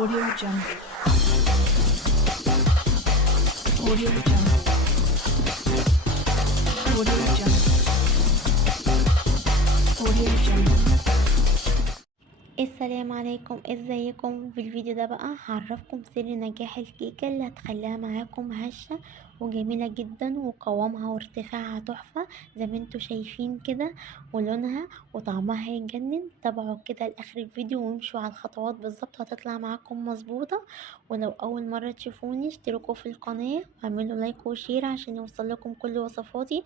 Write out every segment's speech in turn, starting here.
Audio Jungle. Audio Jungle. Audio Jungle. Audio Jungle. السلام عليكم، ازيكم؟ في الفيديو ده بقى هعرفكم سر نجاح الكيكة اللي هتخليها معاكم هشة وجميلة جدا وقوامها وارتفاعها تحفة زي ما انتوا شايفين كده، ولونها وطعمها هيجنن. تابعوا كده لاخر الفيديو وامشوا على الخطوات بالظبط، هتطلع معاكم مظبوطة. ولو اول مرة تشوفوني اشتركوا في القناة واعملوا لايك وشير عشان يوصل لكم كل وصفاتي.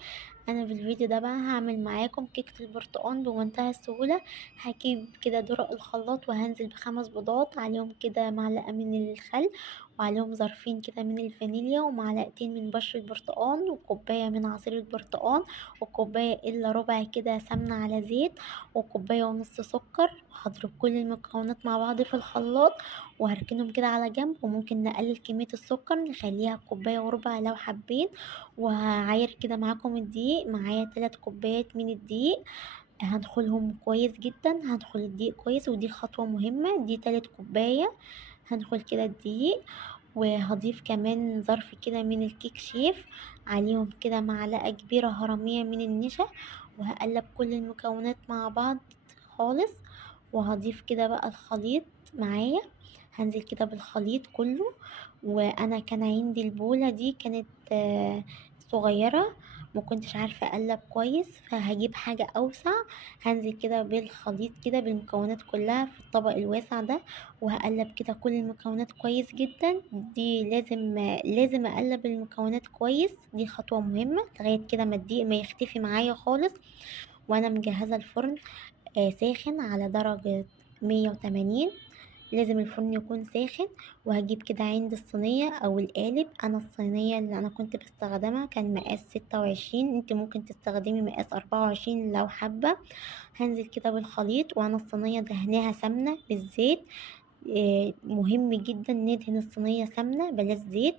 انا في الفيديو ده بقى هعمل معاكم كيكة البرتقال بمنتهى السهولة. هجيب كده درق الخلاط وهنزل ب5 بيضات، عليهم كده معلقة من الخل، وعليهم ظرفين كده من الفانيليا، ومعلقتين من بشر البرتقال، وكوباية من عصير البرتقال، وكوباية الا ربع كده سمنة على زيت، وكوباية ونص سكر. هضرب كل المكونات مع بعض في الخلاط وهركنهم كده على جنب، وممكن نقلل كمية السكر نخليها كوباية وربع لو حابين. وهعاير كده معاكم الدقيق، معايا 3 كوبايات من الدقيق. هندخلهم كويس جدا، هندخل الدقيق كويس، ودي خطوة مهمة. دي 3 كوباية، هندخل كده الدقيق. وهضيف كمان ظرف كده من الكيك شيف، عليهم كده معلقة كبيرة هرمية من النشا. وهقلب كل المكونات مع بعض خالص. وهضيف كده بقى الخليط معايا، هنزل كده بالخليط كله. وانا كان عندي البولة دي كانت صغيرة، ما كنتش عارفة اقلب كويس، فهجيب حاجة اوسع. هنزل كده بالخليط كده بالمكونات كلها في الطبق الواسع ده، وهقلب كده كل المكونات كويس جدا. دي لازم اقلب المكونات كويس، دي خطوة مهمة لغاية كده ما الدقيق ما يختفي معايا خالص. وانا مجهزة الفرن ساخن على درجة 180. لازم الفرن يكون ساخن. وهجيب كده عند الصينية او القالب. انا الصينية اللي انا كنت بستخدمها كان مقاس 26، انت ممكن تستخدمي مقاس 24 لو حابة. هنزل كده بالخليط، وانا الصينية دهناها سمنة بالزيت. مهم جدا ندهن الصينية سمنة بلاش زيت.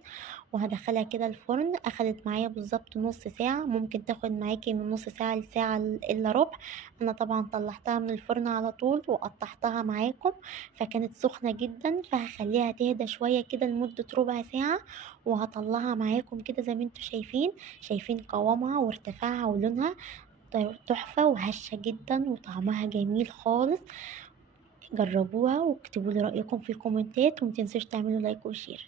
وهدخلها كده الفرن. اخدت معايا بالظبط نص ساعة، ممكن تاخد معاكي من نص ساعة لساعة الا ربع. انا طبعا طلعتها من الفرن على طول وقطعتها معاكم، فكانت سخنة جدا، فهخليها تهدى شوية كده لمدة ربع ساعة. وهطلعها معاكم كده زي ما انتوا شايفين قوامها وارتفاعها ولونها تحفة وهشة جدا وطعمها جميل خالص. جربوها واكتبوا لي رأيكم في الكومنتات، ومتنسوش تعملوا لايك وشير.